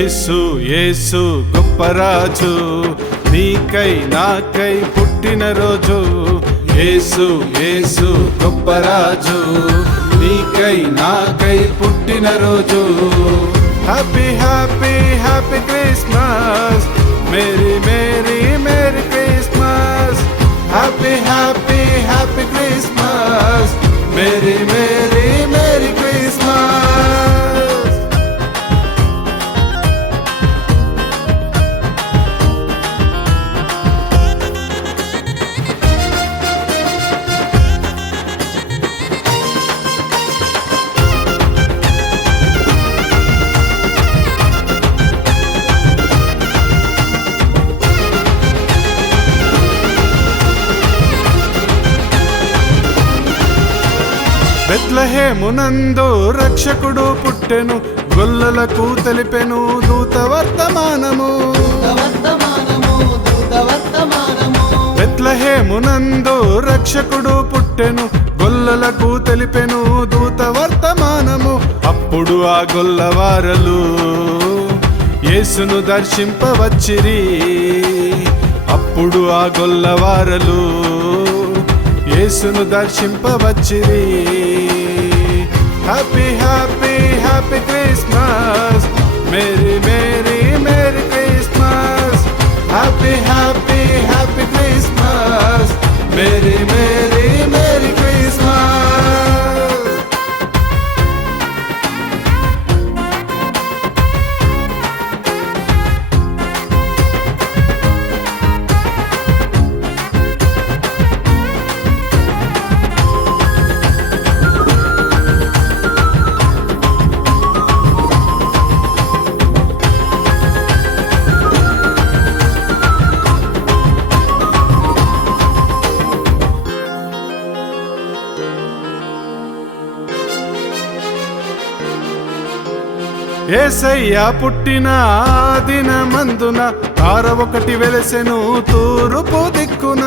యేసు యేసు గొప్ప రాజు, నీకై నాకై పుట్టిన రోజు. యేసు యేసు గొప్ప రాజు, నీకై నాకై పుట్టిన రోజు. Happy happy happy Christmas, merry merry merry Christmas. Happy happy happy Christmas, merry merry merry Christmas. బెత్లెహేమునందు రక్షకుడు పుట్టెను, గొల్లలకు తెలిపెను దూత వర్తమానము. బెత్లెహేమునందు రక్షకుడు పుట్టెను, గొల్లలకు తెలిపెను దూత వర్తమానము. అప్పుడు ఆ గొల్లవారలు యేసును దర్శింపవచ్చిరి. అప్పుడు ఆ గొల్లవారలు యేసును దర్శింపవచ్చిరి. Happy happy happy Christmas, merry merry merry Christmas. Happy happy happy Christmas, merry merry merry Christmas. యేసయ్య పుట్టిన దినమందున తార ఒకటి వెలసెను తూర్పు దిక్కున.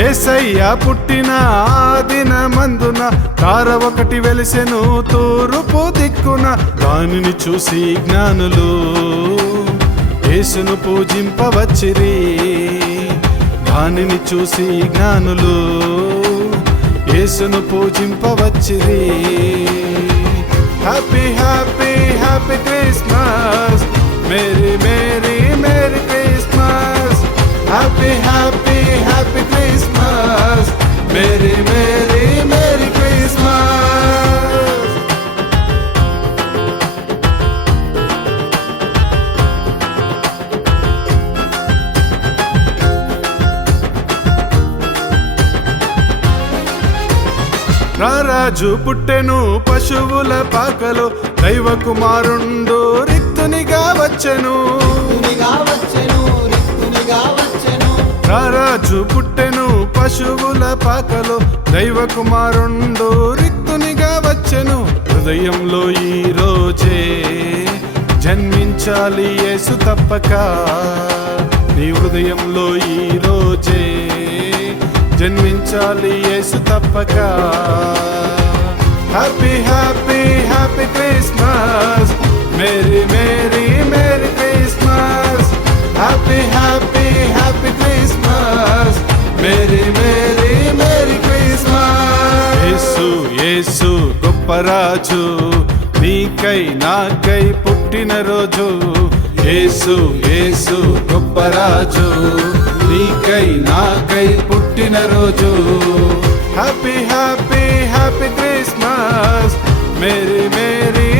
యేసయ్య పుట్టిన దినమందున తార ఒకటి వెలసెను తూర్పు దిక్కున. దానిని చూసి జ్ఞానులు యేసును పూజింపవచ్చిరి. దానిని చూసి జ్ఞానులు యేసును పూజింపవచ్చిరి. Happy happy happy Christmas, merry merry merry Christmas. Happy happy happy Christmas, merry merry merry Christmas. రారాజు పుట్టెను పశువుల పాకలో, దైవ కుమారుండు రిక్తునిగా వచ్చెను. రారాజు పుట్టెను పశువుల పాకలో, దైవ కుమారుండు రిక్తునిగా వచ్చెను. హృదయంలో ఈ రోజే జన్మించాలి యేసు తప్పక, నీ హృదయంలో ఈ రోజే జన్మించాలి యేసు తప్పక. Happy happy happy Christmas, merry merry merry Christmas. Happy happy happy Christmas, merry merry merry Christmas. Yesu Yesu గొప్ప రాజు, నీకై నాకై పుట్టిన రోజు. యేసు యేసు గొప్ప రాజు, నీకై నాకై పుట్టిన రోజు. Happy happy happy Christmas, merry Mary